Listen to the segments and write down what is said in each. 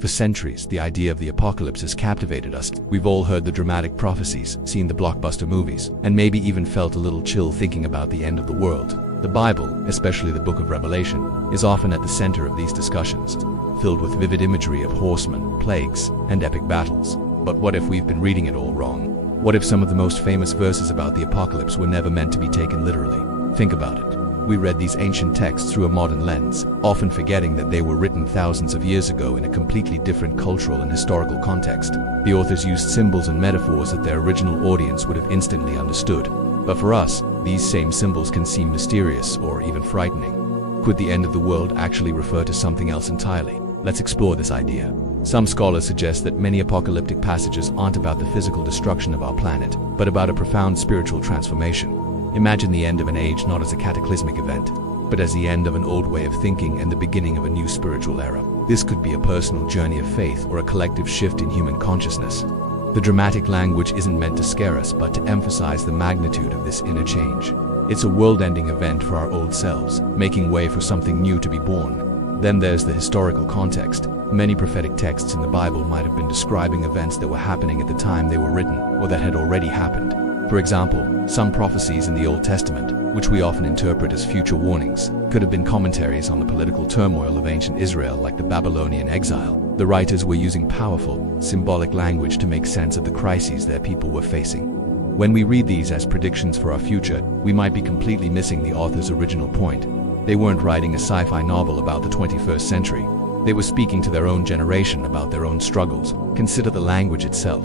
For centuries, the idea of the apocalypse has captivated us. We've all heard the dramatic prophecies, seen the blockbuster movies, and maybe even felt a little chill thinking about the end of the world. The Bible, especially the book of Revelation, is often at the center of these discussions, filled with vivid imagery of horsemen, plagues, and epic battles. But what if we've been reading it all wrong? What if some of the most famous verses about the apocalypse were never meant to be taken literally? Think about it. We read these ancient texts through a modern lens, often forgetting that they were written thousands of years ago in a completely different cultural and historical context. The authors used symbols and metaphors that their original audience would have instantly understood. But for us, these same symbols can seem mysterious or even frightening. Could the end of the world actually refer to something else entirely? Let's explore this idea. Some scholars suggest that many apocalyptic passages aren't about the physical destruction of our planet, but about a profound spiritual transformation. Imagine the end of an age not as a cataclysmic event, but as the end of an old way of thinking and the beginning of a new spiritual era. This could be a personal journey of faith or a collective shift in human consciousness. The dramatic language isn't meant to scare us, but to emphasize the magnitude of this inner change. It's a world-ending event for our old selves, making way for something new to be born. Then there's the historical context. Many prophetic texts in the Bible might have been describing events that were happening at the time they were written, or that had already happened. For example, some prophecies in the Old Testament, which we often interpret as future warnings, could have been commentaries on the political turmoil of ancient Israel, like the Babylonian exile. The writers were using powerful, symbolic language to make sense of the crises their people were facing. When we read these as predictions for our future, we might be completely missing the author's original point. They weren't writing a sci-fi novel about the 21st century. They were speaking to their own generation about their own struggles. Consider the language itself.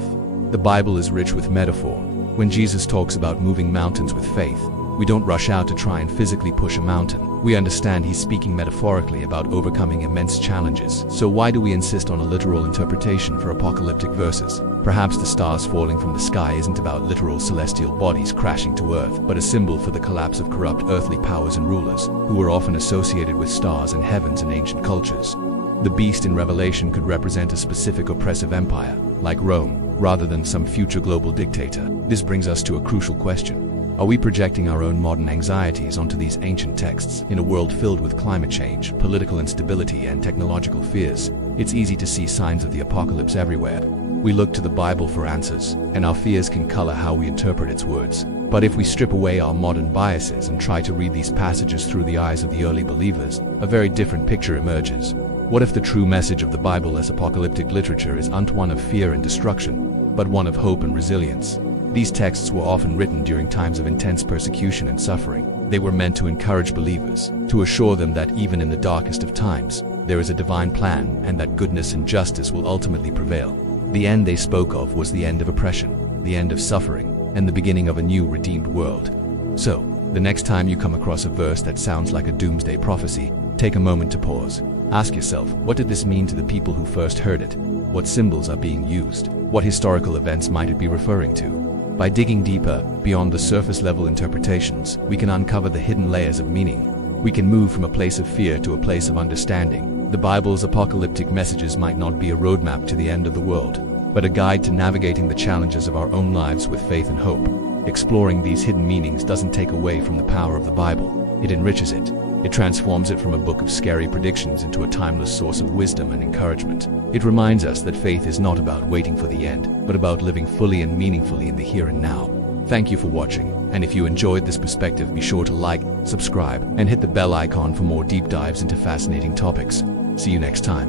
The Bible is rich with metaphor. When Jesus talks about moving mountains with faith, we don't rush out to try and physically push a mountain. We understand he's speaking metaphorically about overcoming immense challenges. So why do we insist on a literal interpretation for apocalyptic verses? Perhaps the stars falling from the sky isn't about literal celestial bodies crashing to earth, but a symbol for the collapse of corrupt earthly powers and rulers, who were often associated with stars and heavens in ancient cultures. The beast in Revelation could represent a specific oppressive empire, like Rome, rather than some future global dictator. This brings us to a crucial question. Are we projecting our own modern anxieties onto these ancient texts? In a world filled with climate change, political instability, and technological fears, it's easy to see signs of the apocalypse everywhere. We look to the Bible for answers, and our fears can color how we interpret its words. But if we strip away our modern biases and try to read these passages through the eyes of the early believers, a very different picture emerges. What if the true message of the Bible as apocalyptic literature isn't one of fear and destruction, but one of hope and resilience? These texts were often written during times of intense persecution and suffering. They were meant to encourage believers, to assure them that even in the darkest of times, there is a divine plan and that goodness and justice will ultimately prevail. The end they spoke of was the end of oppression, the end of suffering, and the beginning of a new redeemed world. So, the next time you come across a verse that sounds like a doomsday prophecy, take a moment to pause. Ask yourself, what did this mean to the people who first heard it? What symbols are being used? What historical events might it be referring to? By digging deeper, beyond the surface-level interpretations, we can uncover the hidden layers of meaning. We can move from a place of fear to a place of understanding. The Bible's apocalyptic messages might not be a roadmap to the end of the world, but a guide to navigating the challenges of our own lives with faith and hope. Exploring these hidden meanings doesn't take away from the power of the Bible. It enriches it. It transforms it from a book of scary predictions into a timeless source of wisdom and encouragement. It reminds us that faith is not about waiting for the end, but about living fully and meaningfully in the here and now. Thank you for watching, and if you enjoyed this perspective, be sure to like, subscribe, and hit the bell icon for more deep dives into fascinating topics. See you next time.